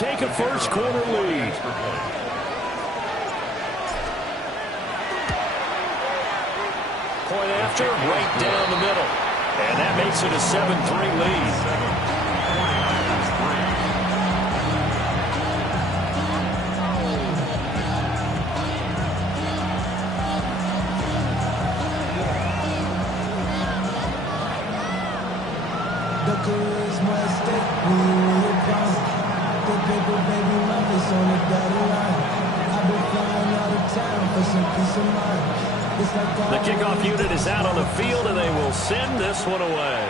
take a first quarter lead. Point after, right down the middle. And that makes it a 7-3 lead. The charisma at stake when you in your prime. The paper baby mothers on the dotted line. I've been flying out of town for some peace of mind. It's like The kickoff unit is out on the field, and they will send this one away.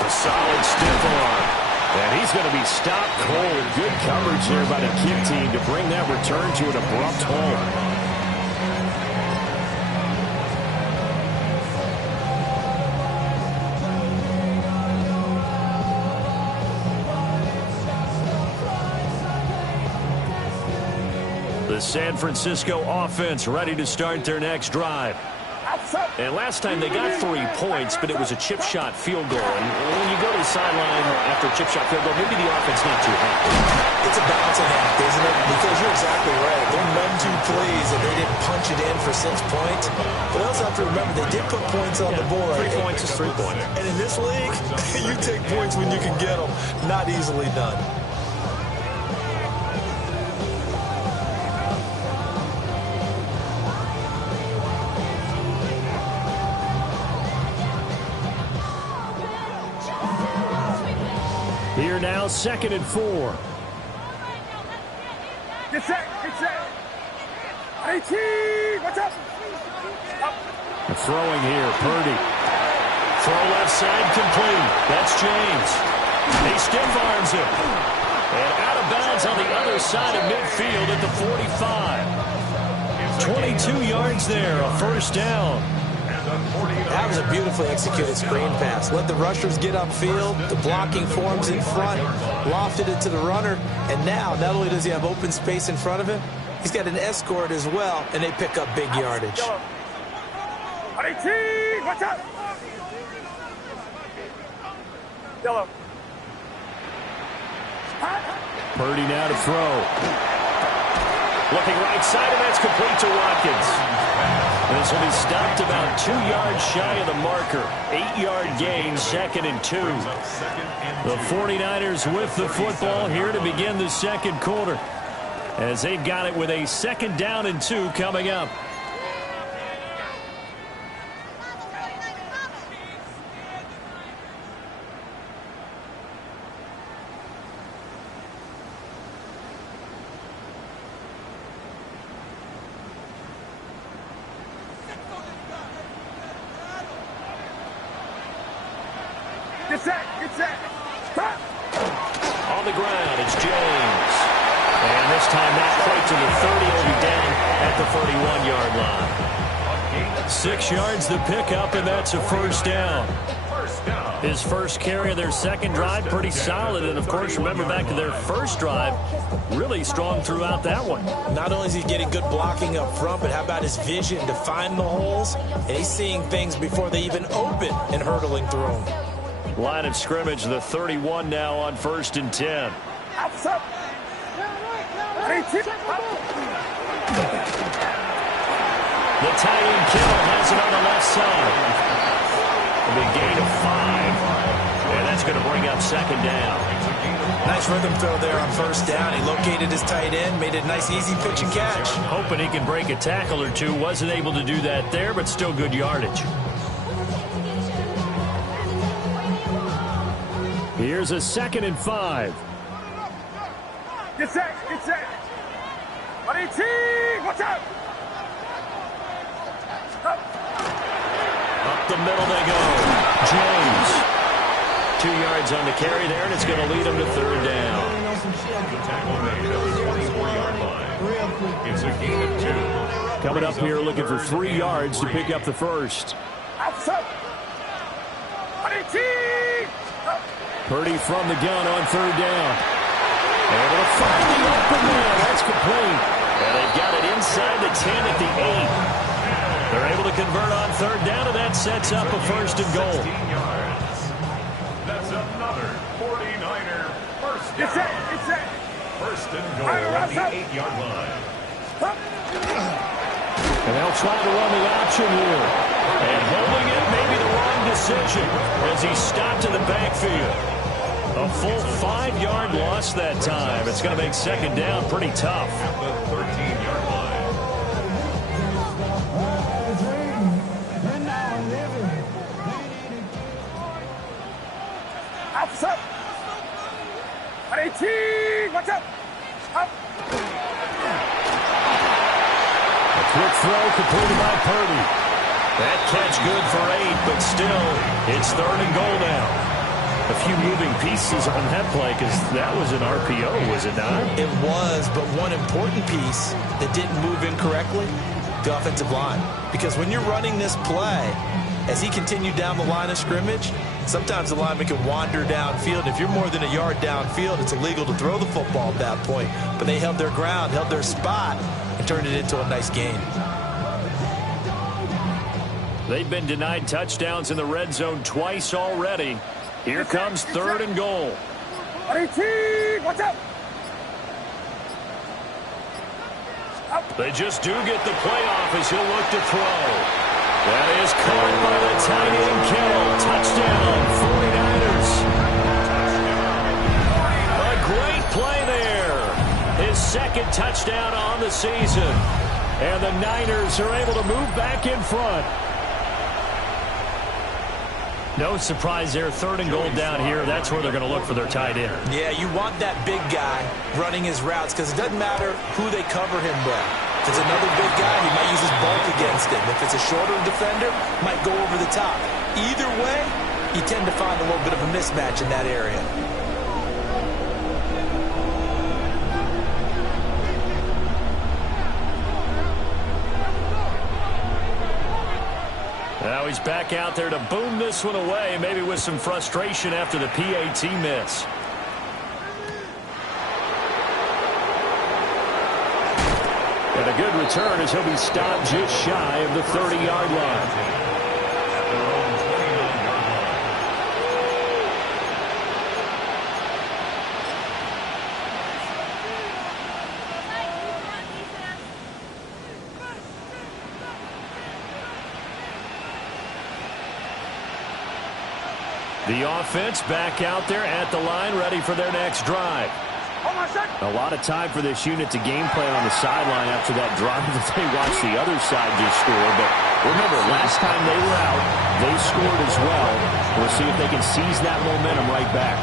A solid stiff arm. And he's going to be stopped cold. Good coverage there by the kick team to bring that return to an abrupt halt. The San Francisco offense ready to start their next drive. And last time they got 3 points, but it was a chip shot field goal. And when you go to the sideline after a chip shot field goal, maybe the offense not too happy. It's a balancing act, isn't it? Because you're exactly right. They're none too pleased that they didn't punch it in for 6 points. But I also have to remember they did put points on the board. 3 points is 3 points. And in this league, you take points when you can get them. Not easily done. Here now, 2nd and 4. Get set, get set. 18, what's up? Throwing here, Purdy. Throw left side complete. That's James. He stiff arms it. And out of bounds on the other side of midfield at the 45. 22 yards there, a first down. That was a beautifully executed screen pass. Let the rushers get upfield. The blocking forms in front. Lofted it to the runner. And now, not only does he have open space in front of him, he's got an escort as well, and they pick up big yardage. 18, what's up? Yellow. Purdy now to throw. Looking right side, and that's complete to Watkins. This will be stopped about 2 yards shy of the marker. 8-yard gain, 2nd and 2. The 49ers with the football here to begin the second quarter, as they've got it with a 2nd down and 2 coming up. Get set, get set. Stop. On the ground, it's James. And this time not quite to the 30. He'll be down at the 31-yard line. 6 yards the pickup, and that's a first down. His first carry of their second drive, pretty solid. And, of course, remember back to their first drive, really strong throughout that one. Not only is he getting good blocking up front, but how about his vision to find the holes? And he's seeing things before they even open and hurtling through them. Line of scrimmage, the 31 now on 1st and 10. Outside. 18. The tight end Kittle has it on the left side. A big gain of 5. And that's going to bring up 2nd down. Nice rhythm throw there on 1st down. He located his tight end, made it a nice easy pitch and catch. Hoping he can break a tackle or two. Wasn't able to do that there, but still good yardage. Here's a 2nd and 5. Get set, get set. 18, what's up? Up the middle they go. James. 2 yards on the carry there, and it's going to lead him to 3rd down. It's a gain of 2. Coming up here looking for 3 yards to pick up the first. Outside. 18. Purdy from the gun on 3rd down. Able to find the open man. That's complete. And they've got it inside the 10 at the 8. They're able to convert on 3rd down, and that sets up a 1st and goal. and goal at the 8-yard line. And they'll try to run the option here. And holding it may be the wrong decision as he stopped in the backfield. A full 5-yard loss that time. It's going to make second down pretty tough. At the 13-yard line. Outside. 18. Watch out. Up. A quick throw completed by Purdy. That catch good for 8, but still, it's 3rd and goal now. A few moving pieces on that play because that was an RPO, was it not? It was, but one important piece that didn't move incorrectly, the offensive line. Because when you're running this play, as he continued down the line of scrimmage, sometimes the lineman can wander downfield. If you're more than a yard downfield, it's illegal to throw the football at that point. But they held their ground, held their spot, and turned it into a nice gain. They've been denied touchdowns in the red zone twice already. Here comes 3rd and goal. 18. Watch out. They just do get the play off as he'll look to throw. That is caught by the tight end Kittle. Touchdown, 49ers. A great play there. His 2nd touchdown on the season. And the Niners are able to move back in front. No surprise there, 3rd and goal down here. That's where they're going to look for their tight end. Yeah, you want that big guy running his routes because it doesn't matter who they cover him with. If it's another big guy, he might use his bulk against him. If it's a shorter defender, might go over the top. Either way, you tend to find a little bit of a mismatch in that area. Now he's back out there to boom this one away, maybe with some frustration after the PAT miss. And a good return as he'll be stopped just shy of the 30-yard line. The offense back out there at the line, ready for their next drive. A lot of time for this unit to game plan on the sideline after that drive that they watched the other side just score. But remember, last time they were out, they scored as well. We'll see if they can seize that momentum right back.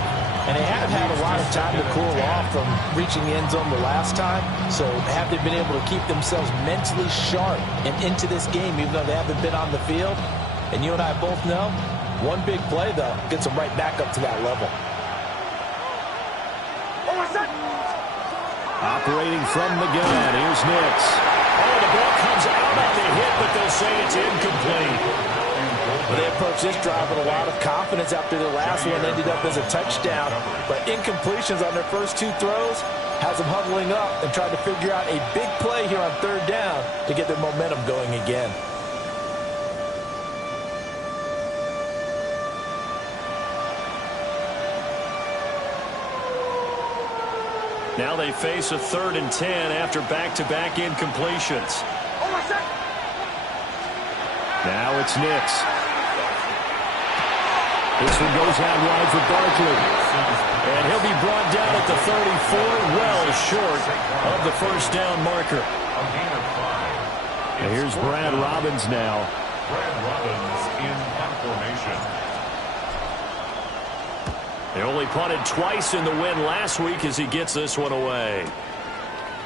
And they have had a lot of time to cool off from reaching the end zone the last time. So have they been able to keep themselves mentally sharp and into this game, even though they haven't been on the field? And you and I both know, one big play, though, gets them right back up to that level. Operating from the gun, here's Nix. Oh, the ball comes out on the hit, but they'll say it's incomplete. Well, they approached this drive with a lot of confidence after the last one ended up as a touchdown. But incompletions on their first 2 throws has them huddling up and trying to figure out a big play here on 3rd down to get their momentum going again. Now they face a 3rd and 10 after back-to-back incompletions. Now it's Nix. This one goes out wide for Barkley. And he'll be brought down at the 34, well short of the 1st down marker. And here's Brad Robbins now. Brad Robbins in punt formation. They only punted twice in the win last week as he gets this one away.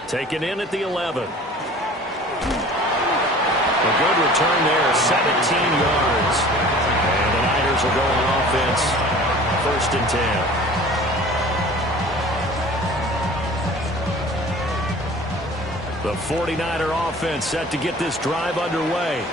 Taken in at the 11. A good return there, 17 yards. And the Niners will go on offense, 1st and 10. The 49er offense set to get this drive underway.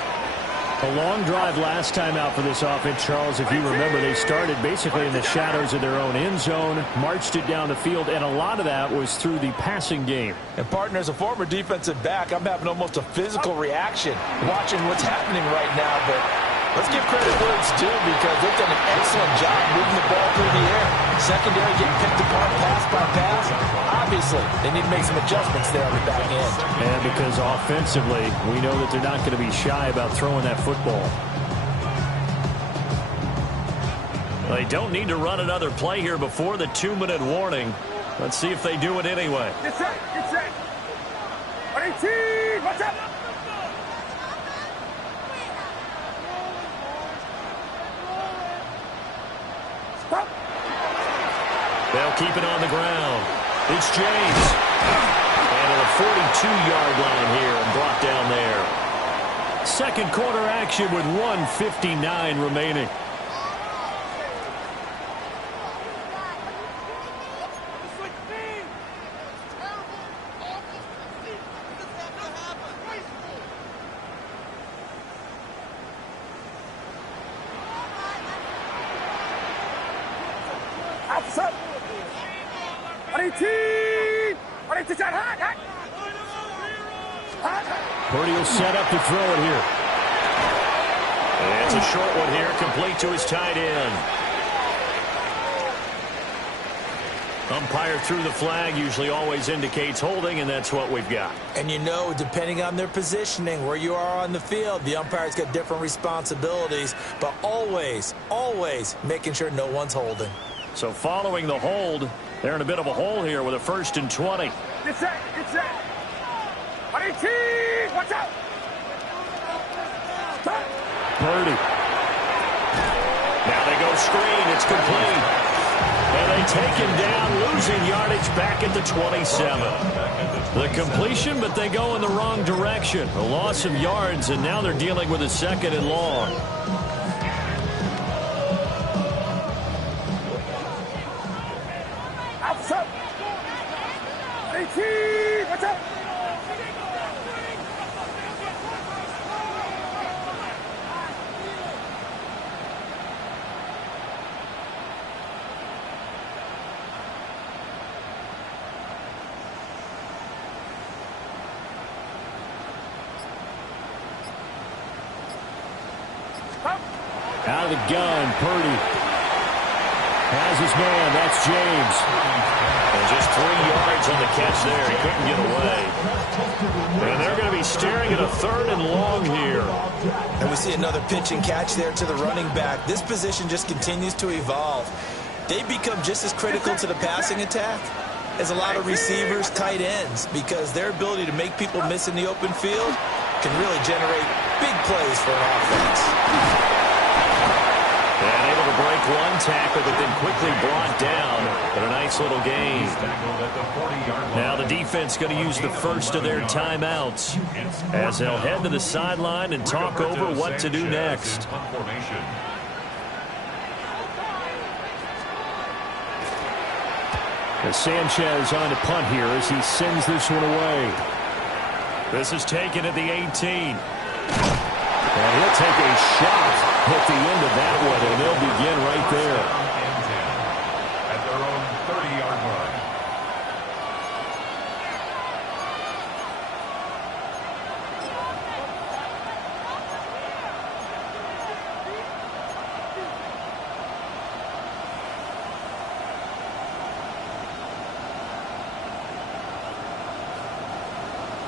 A long drive last time out for this offense, Charles. If you remember, they started basically in the shadows of their own end zone, marched it down the field, and a lot of that was through the passing game. And, partner, as a former defensive back, I'm having almost a physical reaction watching what's happening right now. But let's give credit where it's due because they've done an excellent job moving the ball through the air. Secondary getting picked apart pass by pass. Obviously, they need to make some adjustments there on the back end. And because offensively, we know that they're not going to be shy about throwing that football. They don't need to run another play here before the 2-minute warning. Let's see if they do it anyway. Get set. Get set. 18. Watch out. Stop. They'll keep it on the ground. It's James. And at the 42-yard line here and brought down there. Second quarter action with 1:59 remaining. Outside. 18. 18. Hot. Purdy will set up to throw it here. And it's a short one here, complete to his tight end. Umpire threw the flag, usually always indicates holding, and that's what we've got. And you know, depending on their positioning, where you are on the field, the umpire's got different responsibilities, but always, always making sure no one's holding. So following the hold, they're in a bit of a hole here with a 1st and 20. Get set. Get set. 18. Watch out. Stop. Purdy. Now they go screen. It's complete. And they take him down, losing yardage back at the 27. The completion, but they go in the wrong direction. A loss of yards, and now they're dealing with a 2nd and long. Outside. 18. Watch out. Out of the gun, Purdy has his man. That's James. And just 3 yards on the catch there. He couldn't get away. And they're going to be staring at a 3rd and long here. And we see another pitch and catch there to the running back. This position just continues to evolve. They become just as critical to the passing attack as a lot of receivers, tight ends, because their ability to make people miss in the open field can really generate big plays for an offense. And able to break one tackle, but then quickly brought down. But a nice little gain. Now the defense going to use the first of their timeouts as they'll head to the sideline and talk over what to do next. As Sanchez on to punt here as he sends this one away. This is taken at the 18. And he'll take a shot at the end of that one, and they'll begin right there. At their own 30-yard line.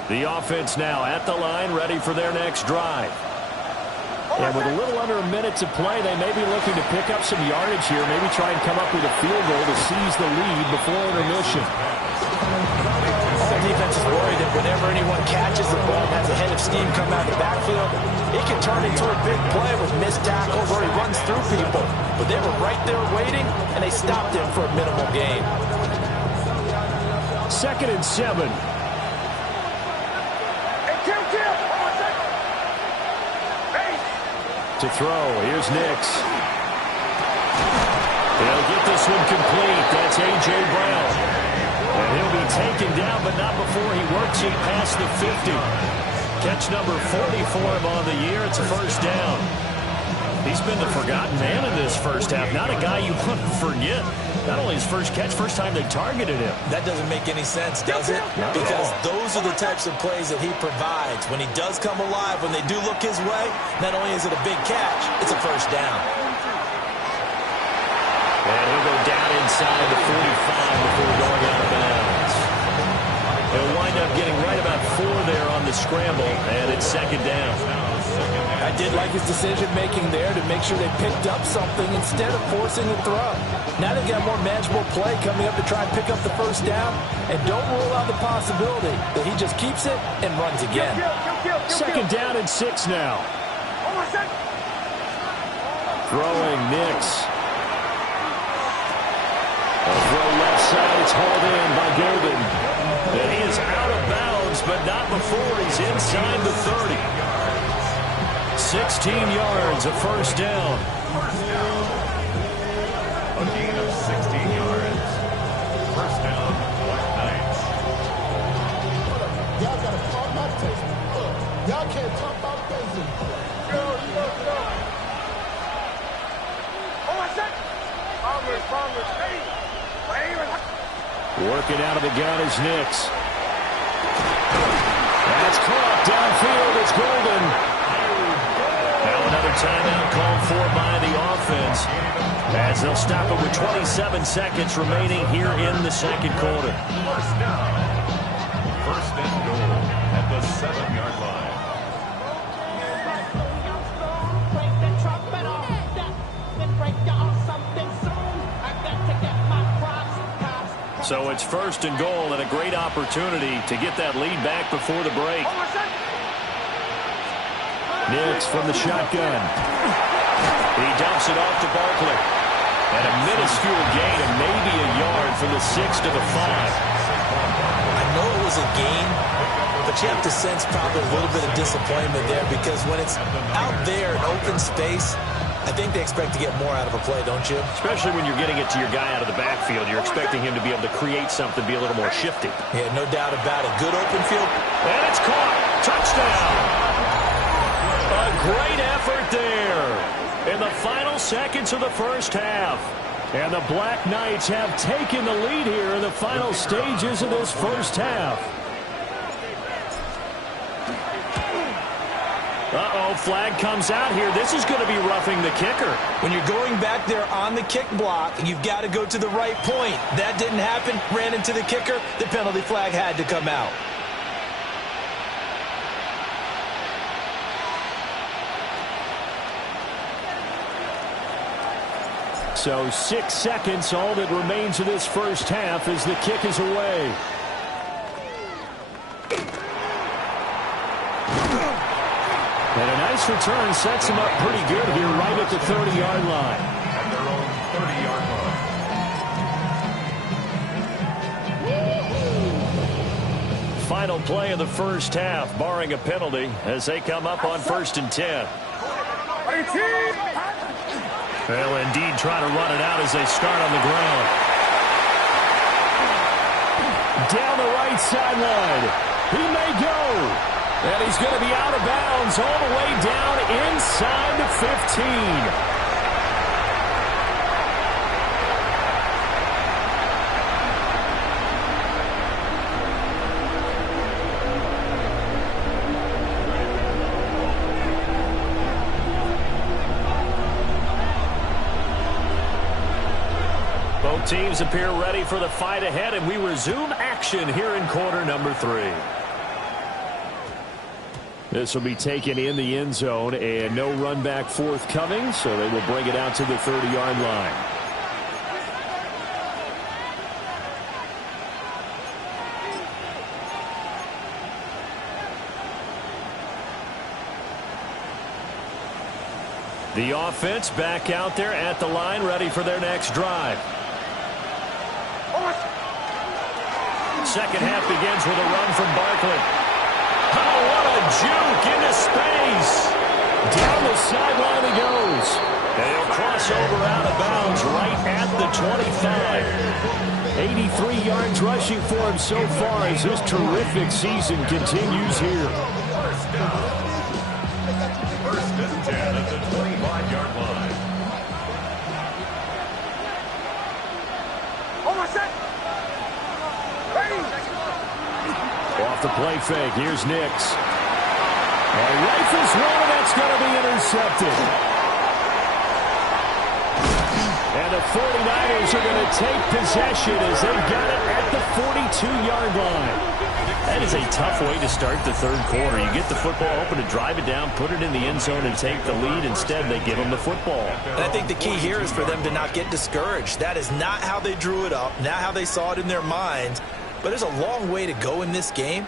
The offense now at the line, ready for their next drive. And with a little under a minute to play, they may be looking to pick up some yardage here, maybe try and come up with a field goal to seize the lead before intermission. All defense is worried that whenever anyone catches the ball and has a head of steam come out of the backfield, it can turn into a big play with missed tackles or he runs through people. But they were right there waiting, and they stopped him for a minimal gain. 2nd and 7. To throw, here's Nix. He'll get this one complete. That's A.J. Brown. And he'll be taken down, but not before he works it past the 50. Catch number 40 for him on the year. It's a 1st down. He's been the forgotten man in this first half. Not a guy you want to forget. Not only his first catch, first time they targeted him. That doesn't make any sense, does it? Because those are the types of plays that he provides. When he does come alive, when they do look his way, not only is it a big catch, it's a 1st down. And he'll go down inside the 45 before going out of bounds. They'll wind up getting right about 4 there on the scramble, and it's second down. I did like his decision-making there to make sure they picked up something instead of forcing a throw. Now they've got more manageable play coming up to try and pick up the first down, and don't rule out the possibility that he just keeps it and runs again. Second down and 6 now. Throwing Nix. A throw left side. It's hauled in by Golden. And he is out of bounds, but not before he's inside the 30. 16 yards, a first down. A gain of 16 yards. First down, Black Knights. Y'all got to talk about Tyson. Y'all can't talk about Tyson. Go. Working out of the gun is Nix. That's caught downfield. It's Golden. Now another timeout called for by the offense, as they'll stop it with 27 seconds remaining here in the second quarter. First down. First and goal at the 7-yard line. So it's first and goal, and a great opportunity to get that lead back before the break. Nix from the shotgun. He dumps it off to Barkley. And a minuscule gain of maybe a yard from the 6 to the 5. I know it was a gain, but you have to sense probably a little bit of disappointment there, because when it's out there in open space, I think they expect to get more out of a play, don't you? Especially when you're getting it to your guy out of the backfield. You're expecting him to be able to create something, be a little more shifty. Yeah, no doubt about it. Good open field. And it's caught. Touchdown. A great effort there in the final seconds of the first half. And the Black Knights have taken the lead here in the final stages of this first half. Uh-oh, flag comes out here. This is going to be roughing the kicker. When you're going back there on the kick block, you've got to go to the right point. That didn't happen. Ran into the kicker. The penalty flag had to come out. So 6 seconds, all that remains of this first half as the kick is away. And a nice return sets him up pretty good here right at the 30-yard line. At their own 30-yard line. Final play of the first half, barring a penalty, as they come up on 1st and 10. Well, indeed, trying to run it out as they start on the ground. Down the right sideline. He may go. And he's going to be out of bounds all the way down inside the 15. Both teams appear ready for the fight ahead, and we resume action here in quarter number 3. This will be taken in the end zone, and no run back forthcoming, so they will bring it out to the 30-yard line. The offense back out there at the line, ready for their next drive. Second half begins with a run from Barkley. Oh, what a juke into space. Down the sideline he goes. And he'll cross over out of bounds right at the 25. 83 yards rushing for him so far as this terrific season continues here. First down. First and 10 at the 25-yard line. Off the play fake, here's Nix. And rifles one, and that's going to be intercepted. And And the 49ers are going to take possession as they've got it at the 42-yard line. That is a tough way to start the third quarter. You get the football open to drive it down, put it in the end zone, and take the lead. Instead, they give them the football. And I think the key here is for them to not get discouraged. That is not how they drew it up, not how they saw it in their minds. But there's a long way to go in this game.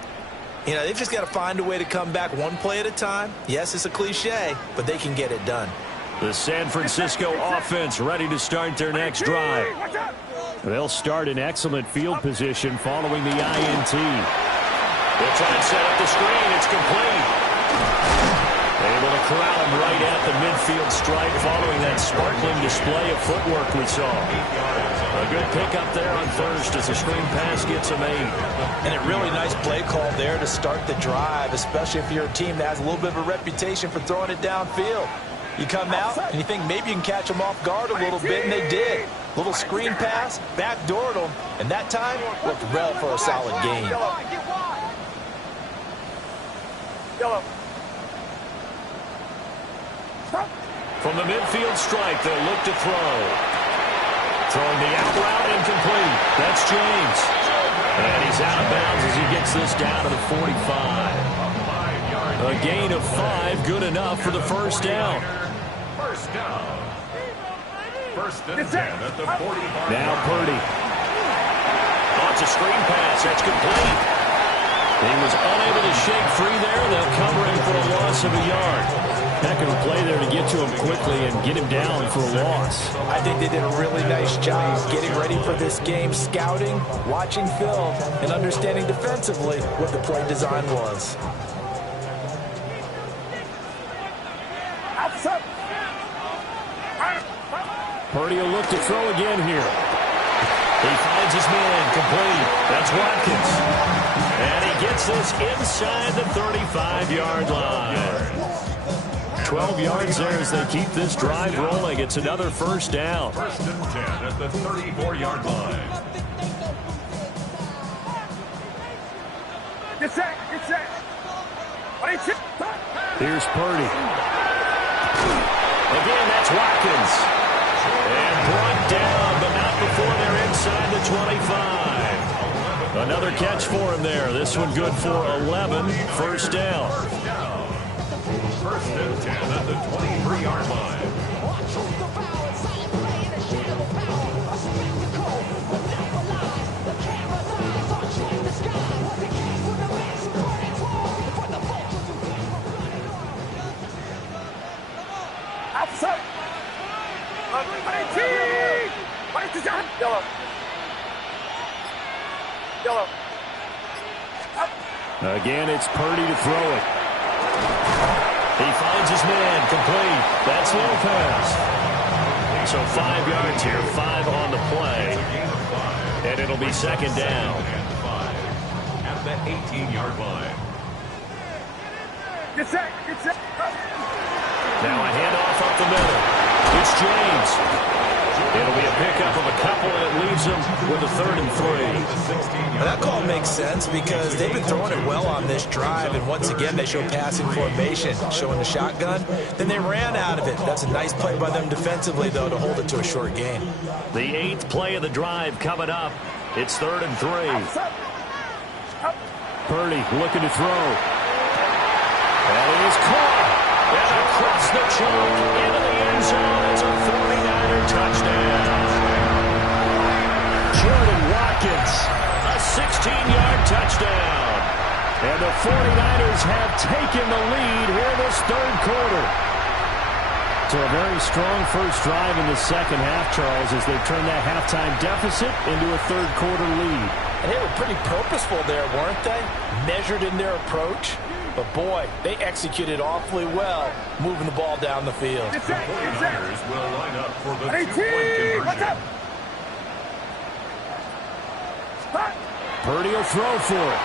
You know, they've just got to find a way to come back one play at a time. Yes, it's a cliche, but they can get it done. The San Francisco offense ready to start their next drive. They'll start in excellent field position following the INT. They'll try and set up the screen. It's complete. Able to corral him right at the midfield stripe following that sparkling display of footwork we saw. A good pickup there on first as the screen pass gets a made. And a really nice play call there to start the drive, especially if you're a team that has a little bit of a reputation for throwing it downfield. You come out and you think maybe you can catch them off guard a little bit, and they did. Little screen pass, backdoored them, and that time looked well for a solid gain. From the midfield stripe, they'll look to throw. Throwing the out route incomplete. That's James. And he's out of bounds as he gets this down to the 45. A gain of 5, good enough for the first down. First down. First and 10 at the 45. Now Purdy. Launch a screen pass. That's complete. He was unable to shake free there. They'll cover him for a loss of a yard. Heck of a play there to get to him quickly and get him down for a loss. I think they did a really nice job getting ready for this game, scouting, watching film, and understanding defensively what the play design was. Purdy will look to throw again here. He finds his man complete. That's Watkins. And he gets this inside the 35-yard line. 12 yards there as they keep this drive rolling. It's another first down. First and 10 at the 34-yard line. Get set. Get set. Here's Purdy. Again, that's Watkins. And brought down, but not before they're inside the 25. Another catch for him there. This one good for 11. First down. First and 10 at the 23-yard line. Yellow. Again, it's Purdy to throw it. He finds his man complete. That's Lopez. So 5 yards here, 5 on the play. And it'll be second down. At the 18-yard line. Get set. Get set. Now a handoff up the middle. It's James. It'll be a pickup of a couple, and it leaves them with a 3rd and 3. Well, that call makes sense because they've been throwing it well on this drive, and once again they show passing formation, showing the shotgun. Then they ran out of it. That's a nice play by them defensively, though, to hold it to a short gain. The 8th play of the drive coming up. It's 3rd and 3. Purdy looking to throw. And he is caught. And across the choke into the end zone. It's a 49er touchdown. Jordan Watkins, a 16-yard touchdown. And the 49ers have taken the lead here in this third quarter. So a very strong first drive in the second half, Charles, as they've turned that halftime deficit into a third quarter lead. And they were pretty purposeful there, weren't they? Measured in their approach. But, boy, they executed awfully well, moving the ball down the field. The 49ers will line up for the two-point conversion. Purdy will throw for it.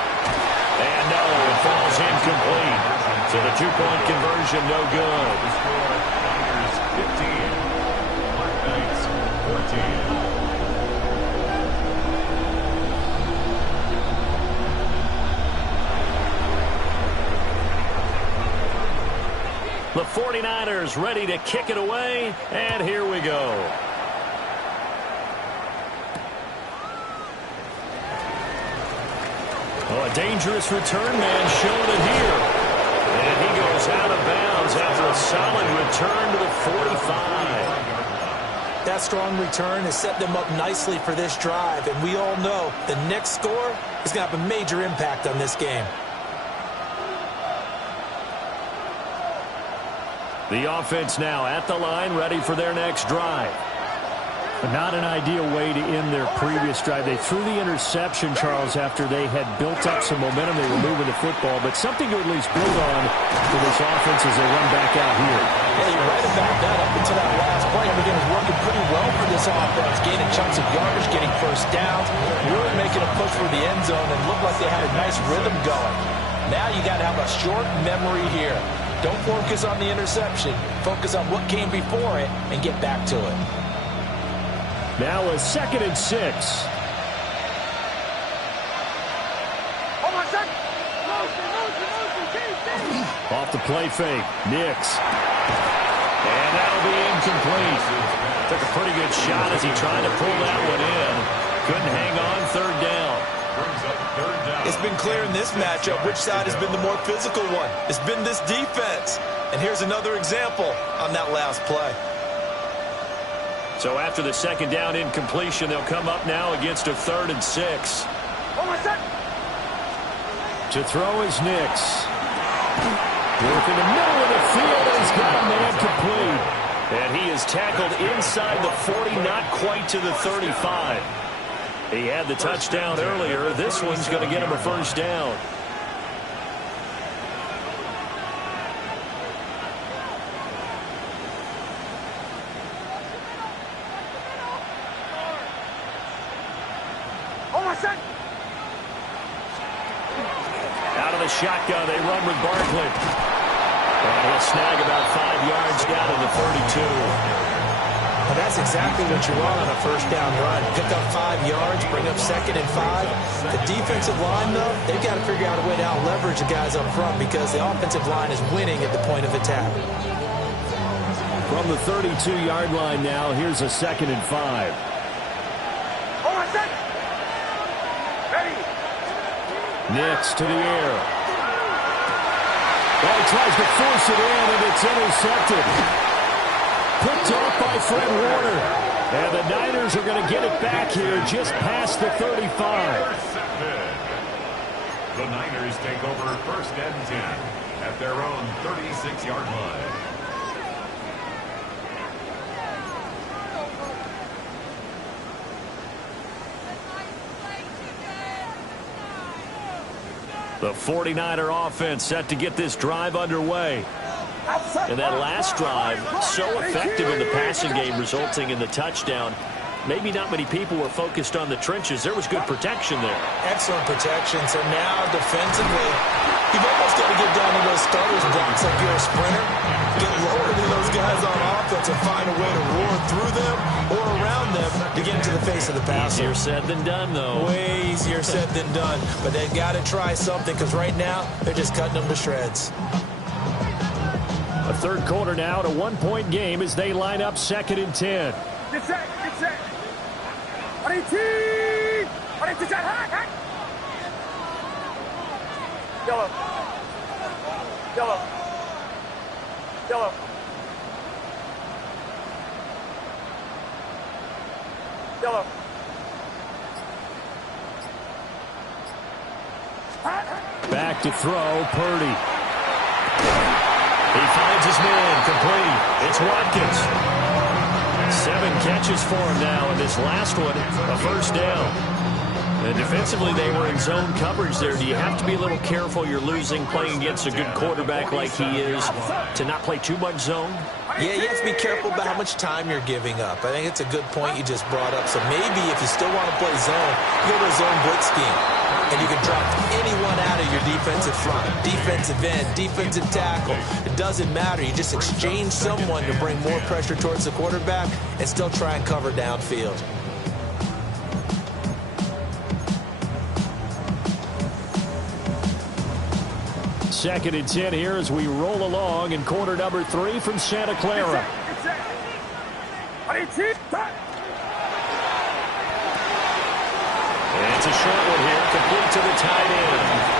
And no, it falls incomplete. So the two-point conversion no good. The score, Niners 15, Black Knights 14. The 49ers ready to kick it away, and here we go. dangerous return man showing it here. And he goes out of bounds after a solid return to the 45. That strong return has set them up nicely for this drive, and we all know the next score is going to have a major impact on this game. The offense now at the line, ready for their next drive. But not an ideal way to end their previous drive. They threw the interception, Charles, after they had built up some momentum. They were moving the football, but something to at least build on for this offense as they run back out here. Yeah, you're right about that. Up until that last play, everything was working pretty well for this offense, gaining chunks of yardage, getting first downs, really making a push for the end zone, and looked like they had a nice rhythm going. Now you got to have a short memory here. Don't focus on the interception. Focus on what came before it and get back to it. Now a 2nd and 6. Off the play fake. Nix. And that'll be incomplete. Took a pretty good shot as he tried to pull that one in. Couldn't hang on, 3rd down. It's been clear in this matchup which side has been the more physical one. It's been this defense. And here's another example on that last play. So after the 2nd down incompletion, they'll come up now against a 3rd and 6. To throw is Nix. Work in the middle of the field, and he's got a man complete. And he is tackled inside the 40, not quite to the 35. He had the touchdown earlier. This one's going to get him a 1st down. Out of the shotgun, they run with Barkley. And he'll snag about 5 yards down to the 32. Well, that's exactly what you want on a 1st down run. Pick up 5 yards, bring up 2nd and 5. The defensive line, though, they've got to figure out a way to out-leverage the guys up front because the offensive line is winning at the point of attack. From the 32-yard line now, here's a 2nd and 5. Nix to the air. Well, he tries to force it in, and it's intercepted. Picked off by Fred Warner. And the Niners are going to get it back here just past the 35. The Niners take over 1st and 10 at their own 36-yard line. The 49er offense set to get this drive underway. And that last drive, so effective in the passing game, resulting in the touchdown. Maybe not many people were focused on the trenches. There was good protection there. Excellent protection. So now defensively, you've almost got to get down to those starters blocks like you're a sprinter. Get lower than those guys on offense and find a way to roar through them or around them to get into the face of the passer. Easier said than done, though. Way easier said than done. But they've got to try something because right now they're just cutting them to shreds. A 3rd quarter now, a 1-point game as they line up 2nd and 10. Get set. Yellow. Back to throw, Purdy. He finds his man, complete. It's Watkins. 7 catches for him now, and this last one, a 1st down. And defensively, they were in zone coverage there. Do you have to be a little careful? You're losing, playing against a good quarterback like he is, to not play too much zone? Yeah, you have to be careful about how much time you're giving up. I think it's a good point you just brought up. So maybe if you still want to play zone, you go to a zone blitz scheme. And you can drop anyone out of your defensive front. Defensive end, defensive tackle. It doesn't matter. You just exchange someone to bring more pressure towards the quarterback and still try and cover downfield. Second and 10 here as we roll along in quarter number 3 from Santa Clara. And it's a short one here, complete to the tight end.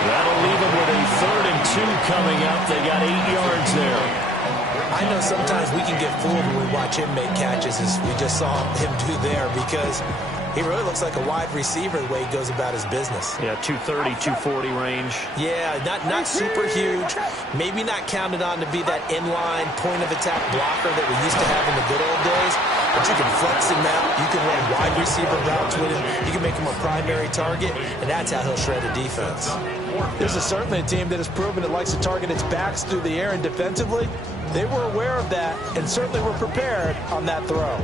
That'll leave them with a 3rd and 2 coming up. They got 8 yards there. I know sometimes we can get fooled when we watch him make catches, as we just saw him do there, because he really looks like a wide receiver the way he goes about his business. Yeah, 230, 240 range. Yeah, not super huge. Maybe not counted on to be that inline point-of-attack blocker that we used to have in the good old days. But you can flex him out. You can run wide receiver routes with him. You can make him a primary target, and that's how he'll shred a defense. This is certainly a team that has proven it likes to target its backs through the air, and defensively, they were aware of that and certainly were prepared on that throw.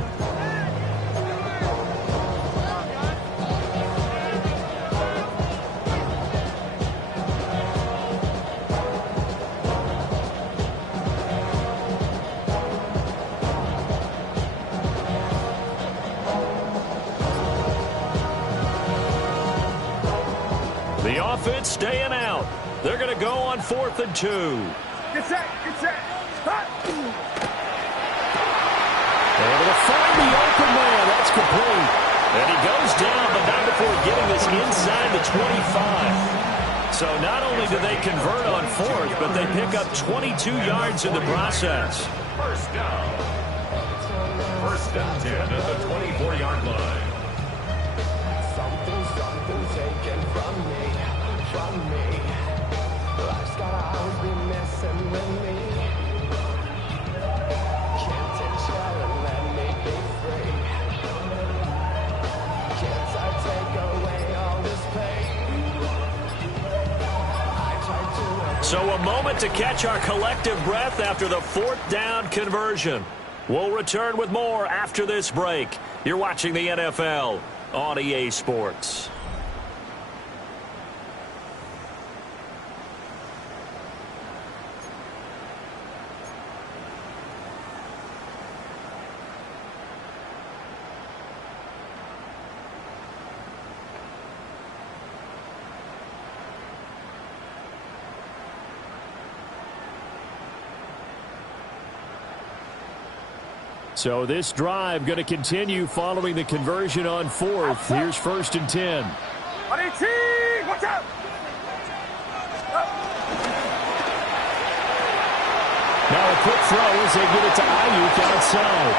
The offense staying out. They're going to go on 4th and 2. Get set, get set. Stop. Able to find the open man. That's complete. And he goes down, but not before getting this inside the 25. So not only do they convert on 4th, but they pick up 22 yards in the process. First down. 10 at the 24-yard line. Something taken from me. Life's gotta always be messing with me. Can't take shell and let me be free. Can't I take away all this pain? I tried to. So a moment to catch our collective breath after the 4th down conversion. We'll return with more after this break. You're watching the NFL on EA Sports. So this drive going to continue following the conversion on 4th. Here's 1st and 10. Watch out! Now a quick throw as they get it to Ayuk outside.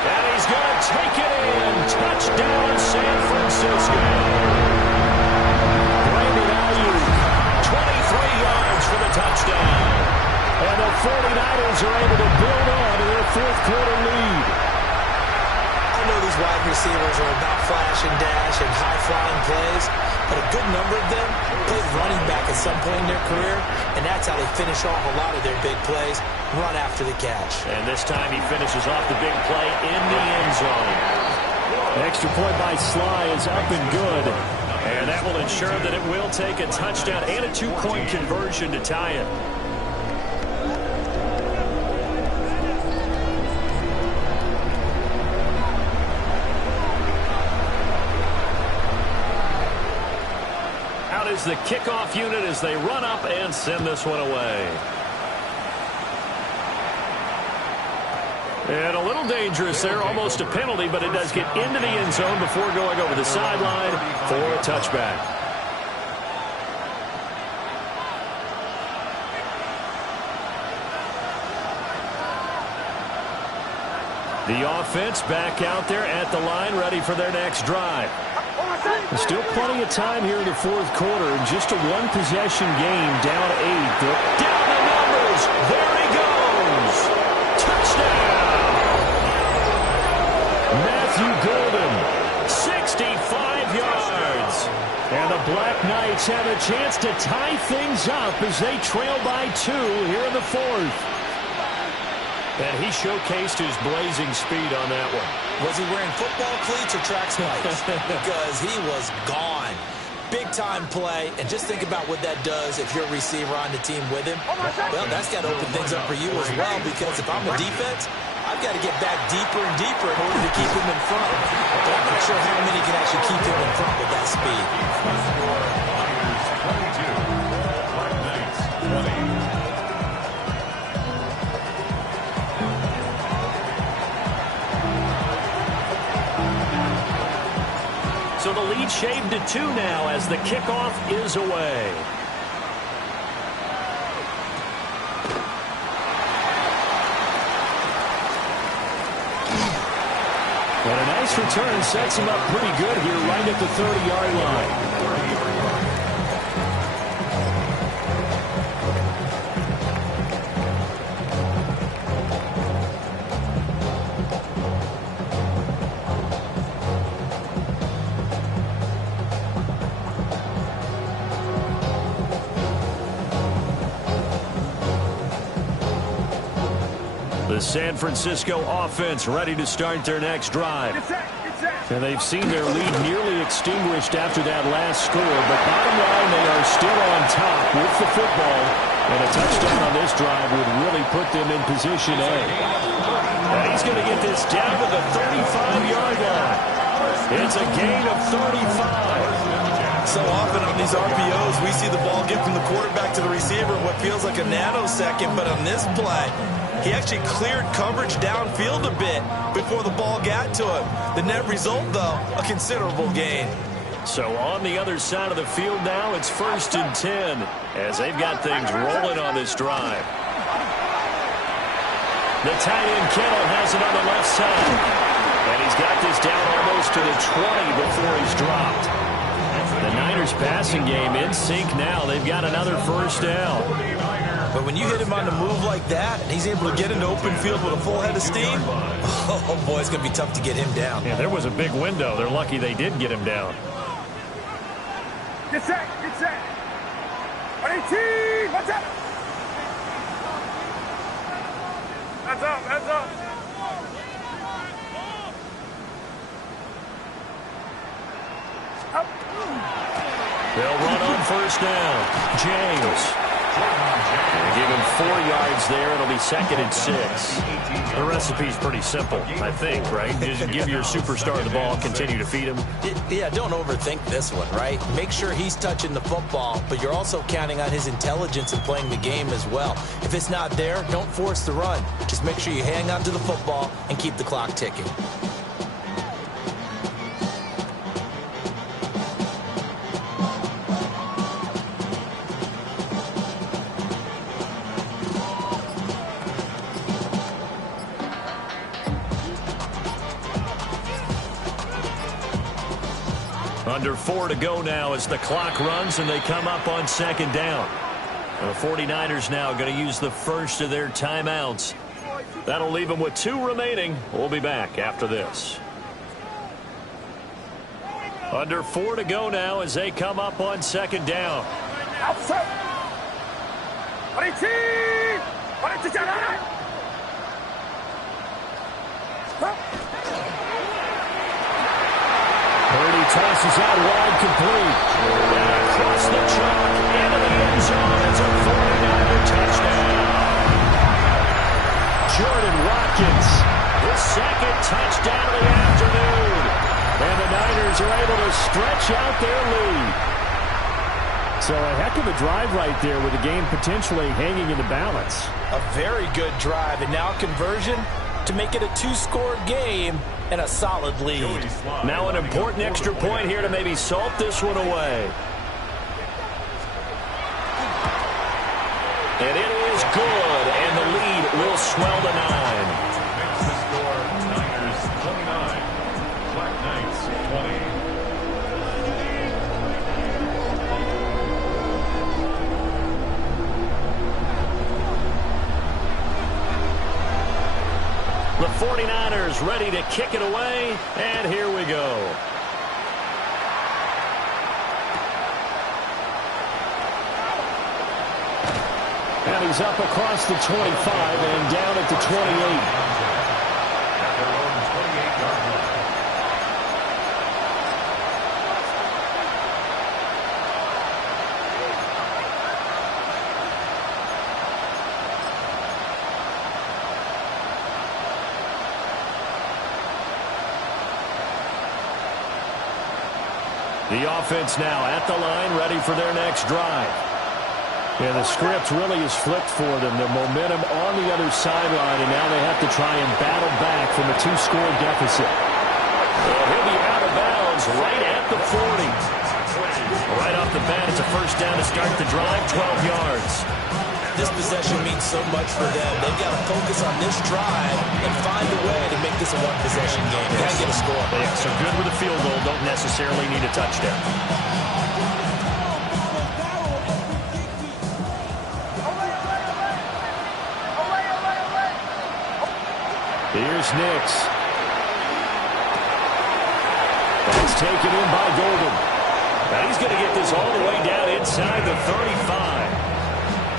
And he's going to take it in. Touchdown, San Francisco. Brandon Ayuk, 23 yards for the touchdown. And the 49ers are able to build on to their 4th quarter lead. I know these wide receivers are about flash and dash and high-flying plays, but a good number of them played running back at some point in their career, and that's how they finish off a lot of their big plays, run after the catch. And this time he finishes off the big play in the end zone. The extra point by Sly is up and good. And that will ensure that it will take a touchdown and a 2-point conversion to tie it. Is the kickoff unit as they run up and send this one away. And a little dangerous there, almost a penalty, but it does get into the end zone before going over the sideline for a touchback. The offense back out there at the line, ready for their next drive. Still plenty of time here in the 4th quarter. Just a one-possession game, down 8. Down the numbers. There he goes. Touchdown. Matthew Golden, 65 yards. And the Black Knights have a chance to tie things up as they trail by 2 here in the 4th. And he showcased his blazing speed on that one. Was he wearing football cleats or track spikes? Because he was gone. Big-time play, and just think about what that does if you're a receiver on the team with him. Well, that's got to open things up for you as well, because if I'm a defense, I've got to get back deeper and deeper in order to keep him in front. But I'm not sure how many can actually keep him in front with that speed. Black Knights 20. So the lead shaved to 2 now as the kickoff is away. And a nice return sets him up pretty good here right at the 30-yard line. The San Francisco offense ready to start their next drive. And they've seen their lead nearly extinguished after that last score, but bottom line, they are still on top with the football, and a touchdown on this drive would really put them in position A. And he's going to get this down to the 35-yard line. It's a gain of 35. So often on these RPOs, we see the ball get from the quarterback to the receiver in what feels like a nanosecond, but on this play, he actually cleared coverage downfield a bit before the ball got to him. The net result, though, a considerable gain. So on the other side of the field now, it's 1st and 10 as they've got things rolling on this drive. The tight end Kittle has it on the left side. And he's got this down almost to the 20 before he's dropped. The Niners passing game in sync now. They've got another first down. But when you hit him on the move like that, and he's able to get into open field with a full head of steam, oh boy, it's going to be tough to get him down. Yeah, there was a big window. They're lucky they did get him down. Get set, get set. 18, watch out. Hands up, hands up. Up. They'll run on first down. James. They give him 4 yards there. It'll be 2nd and 6. The recipe's pretty simple, I think, right? Just give your superstar the ball, continue to feed him. Yeah, don't overthink this one, right? Make sure he's touching the football, but you're also counting on his intelligence in playing the game as well. If it's not there, don't force the run. Just make sure you hang on to the football and keep the clock ticking. Under 4 to go now as the clock runs and they come up on 2nd down. The 49ers now going to use the first of their timeouts. That'll leave them with 2 remaining. We'll be back after this. Under 4 to go now as they come up on 2nd down. Outside. 18. 18. Purdy tosses out wide, complete. And across the chalk into the end zone. It's a 49er touchdown. Jordan Watkins, his 2nd touchdown of the afternoon. And the Niners are able to stretch out their lead. So a heck of a drive right there with the game potentially hanging in the balance. A very good drive, and now conversion to make it a 2-score game and a solid lead. Now an important extra point here to maybe salt this one away. And it is good, and the lead will swell to 9. Makes the score Niners 29, Black Knights 20. The 49ers ready to kick it away, and here we go. And he's up across the 25 and down at the 28. At their own 28-yard line. The offense now at the line, ready for their next drive. Yeah, the script really is flipped for them. The momentum on the other sideline, and now they have to try and battle back from a 2-score deficit. Well, he'll be out of bounds right at at the 40. Right off the bat, it's a first down to start the drive, 12 yards. This possession means so much for them. They've got to focus on this drive and find a way to make this a one-possession game. They got to get a score. Yeah, so good with a field goal. Don't necessarily need a touchdown. Here's Nix. That's taken in by Golden. And he's going to get this all the way down inside the 35.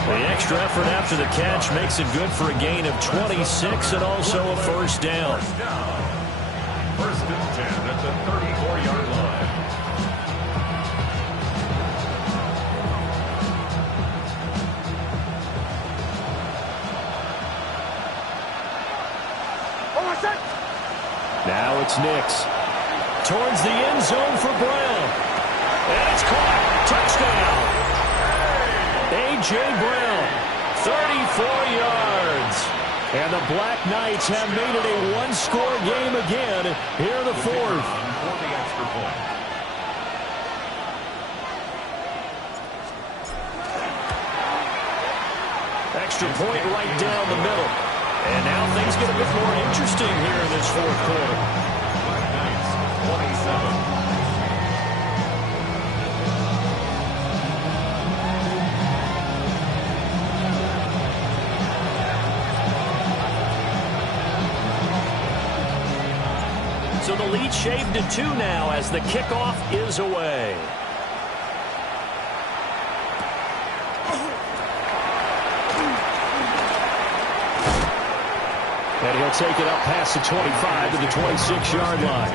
The extra effort after the catch makes it good for a gain of 26 and also a first down. First and 10 at the 34-yard line. Now it's Nix. Towards the end zone for Brown. And it's caught. Touchdown. A.J. Brown, 34 yards. And the Black Knights have made it a one-score game again here in the fourth. For the extra point. Extra point right down the middle. And now things get a bit more interesting here in this fourth quarter. Black Knights, 27. So the lead shaved to 2 now as the kickoff is away. And he'll take it up past the 25 to the 26-yard line.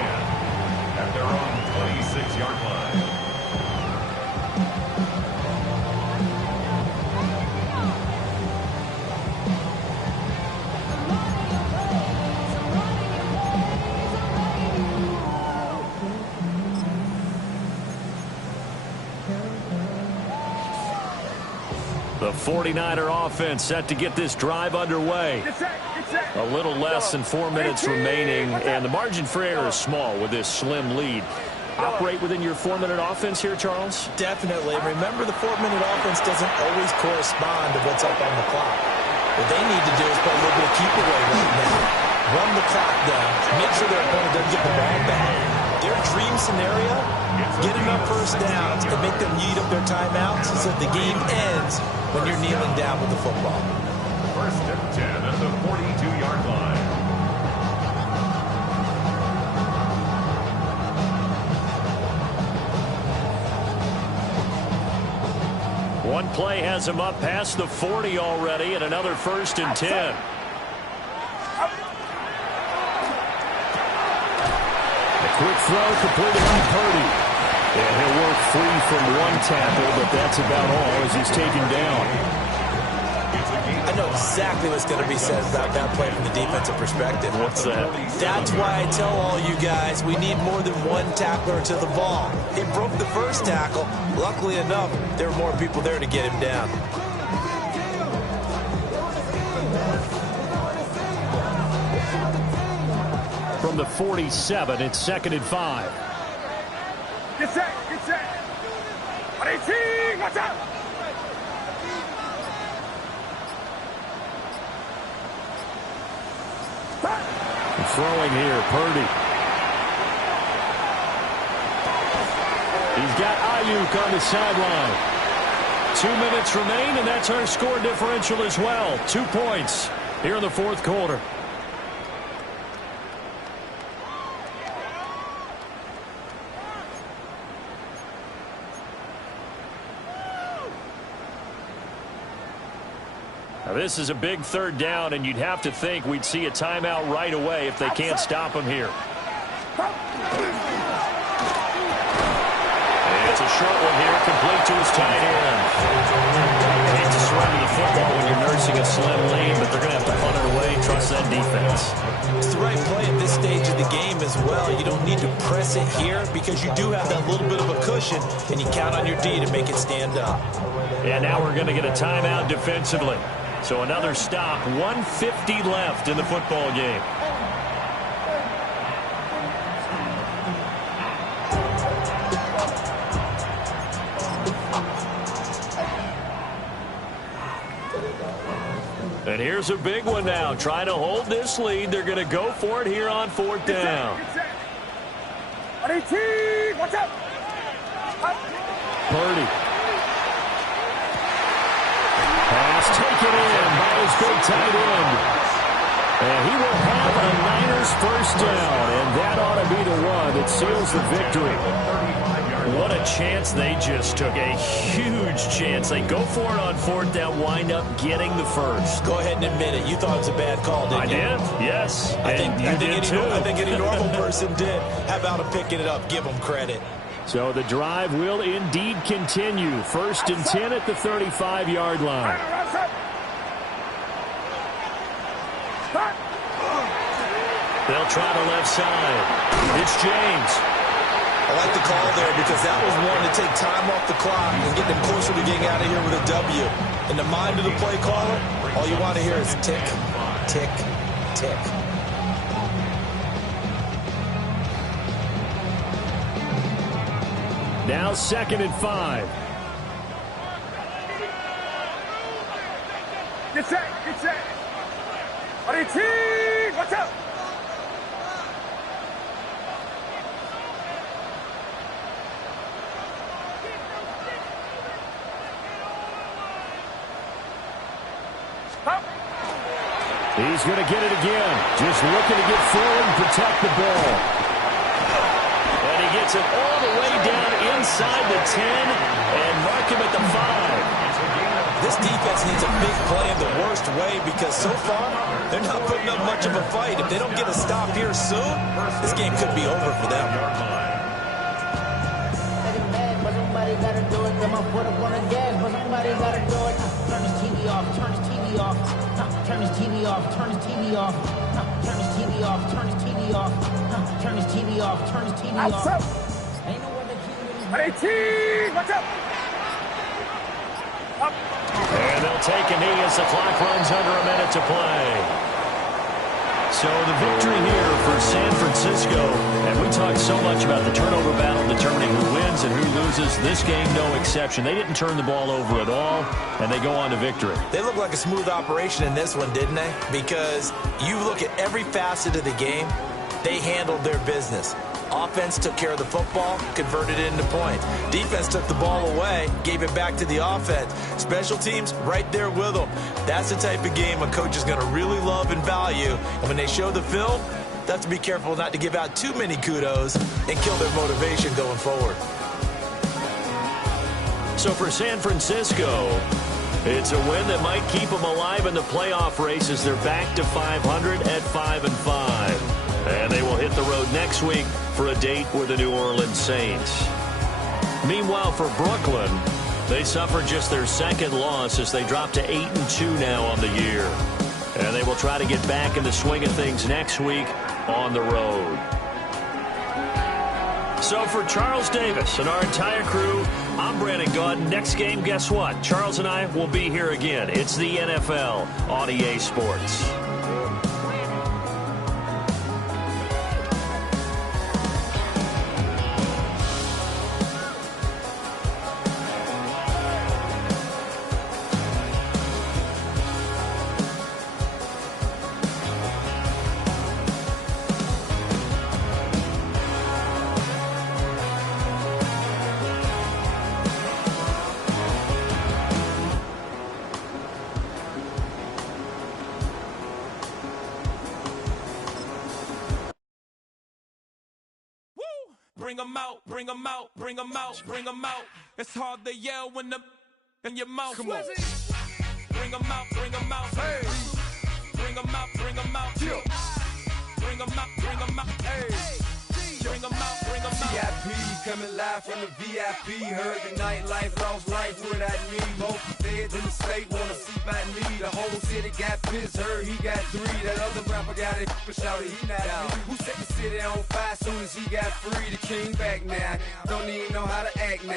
At their own 26-yard line. The 49er offense set to get this drive underway. A little less than 4 minutes remaining, and the margin for error is small with this slim lead. Operate within your 4-minute offense here, Charles? Definitely. Remember, the 4-minute offense doesn't always correspond to what's up on the clock. What they need to do is play a little bit of keep away right now. Run the clock down. Make sure their opponent doesn't get the ball back. Their dream scenario, get enough first downs and make them eat up their timeouts so that the game ends when you're kneeling down with the football. First and 10 at the 42-yard line. One play has him up past the 40 already, and another first and 10. Quick throw completed by Purdy. And he'll work free from one tackle, but that's about all as he's taken down. I know exactly what's going to be said about that play from the defensive perspective. What's that? That's why I tell all you guys we need more than one tackler to the ball. He broke the first tackle. Luckily enough, there were more people there to get him down. From the 47, it's 2nd and 5. Get set, get set. Watch out. Throwing here, Purdy. He's got Ayuk on the sideline. 2 minutes remain, and that's our score differential as well. 2 points here in the fourth quarter. Now, this is a big third down, and you'd have to think we'd see a timeout right away if they can't stop him here. And it's a short one here, complete to his tight end. You hate to surrender the football when you're nursing a slim lead, but they're going to have to punt it away. Trust that defense. It's the right play at this stage of the game as well. You don't need to press it here because you do have that little bit of a cushion, and you count on your D to make it stand up. And now we're going to get a timeout defensively. So another stop, 1:50 left in the football game. And here's a big one now. Trying to hold this lead. They're going to go for it here on 4th down. Watch out! Purdy. Pass taken in by his big tight end. And he will have a Niners first down. And that ought to be the one that seals the victory. What a chance they just took. A huge chance. They go for it on 4th down, wind up getting the first. Go ahead and admit it. You thought it was a bad call, didn't you? I did, yes. I think any normal too. person did. How about him picking it up? Give him credit. So the drive will indeed continue. 1st and 10 at the 35-yard line. They'll try the left side. It's James. I like the call there because that was one to take time off the clock and get them closer to getting out of here with a W. In the mind of the play caller, all you want to hear is tick, tick, tick. Now 2nd and 5. Get set! Watch out! He's going to get it again. Just looking to get forward and protect the ball. And he gets it all the way down inside the 10 and mark him at the 5. This defense needs a big play in the worst way because so far they're not putting up much of a fight. If they don't get a stop here soon, this game could be over for them. Somebody gotta do it. Get my foot up on the gas, but somebody gotta do it. Turn his TV off. Turn his TV off. Turn his TV off. Turn his TV off. Turn his TV off. Turn his TV off. Turn his TV off. Turn his TV off. Ain't no other TV. Watch out! And they'll take a knee as the clock runs under a minute to play. So the victory here for San Francisco. And we talked so much about the turnover battle determining who wins and who loses. This game, no exception. They didn't turn the ball over at all, and they go on to victory. They look like a smooth operation in this one, didn't they? Because you look at every facet of the game, they handled their business. Offense took care of the football, converted it into points. Defense took the ball away, gave it back to the offense. Special teams, right there with them. That's the type of game a coach is going to really love and value. And when they show the film, they have to be careful not to give out too many kudos and kill their motivation going forward. So for San Francisco, it's a win that might keep them alive in the playoff race as they're back to 500 at 5-5. And they will hit the road next week for a date with the New Orleans Saints. Meanwhile, for Brooklyn, they suffered just their 2nd loss as they drop to 8-2 now on the year. And they will try to get back in the swing of things next week on the road. So for Charles Davis and our entire crew, I'm Brandon Gaudin. Next game, guess what? Charles and I will be here again. It's the NFL on EA Sports. Bring 'em out, bring 'em out, bring 'em out, bring 'em out. It's hard to yell when the in your mouth. Come on. Bring 'em out, bring 'em out. Hey. Bring 'em out, bring 'em out. Yeah. Bring 'em out, bring 'em out. Hey. Bring 'em out, bring 'em out. VIP coming live from the VIP. Heard the nightlife, lost life without me. Most feds in the state wanna see by me. The whole city got pissed, heard he got 3. That other rapper got it, but shouted he not out. Who set the city on fire soon as he got free? The king back now, don't even know how to act now.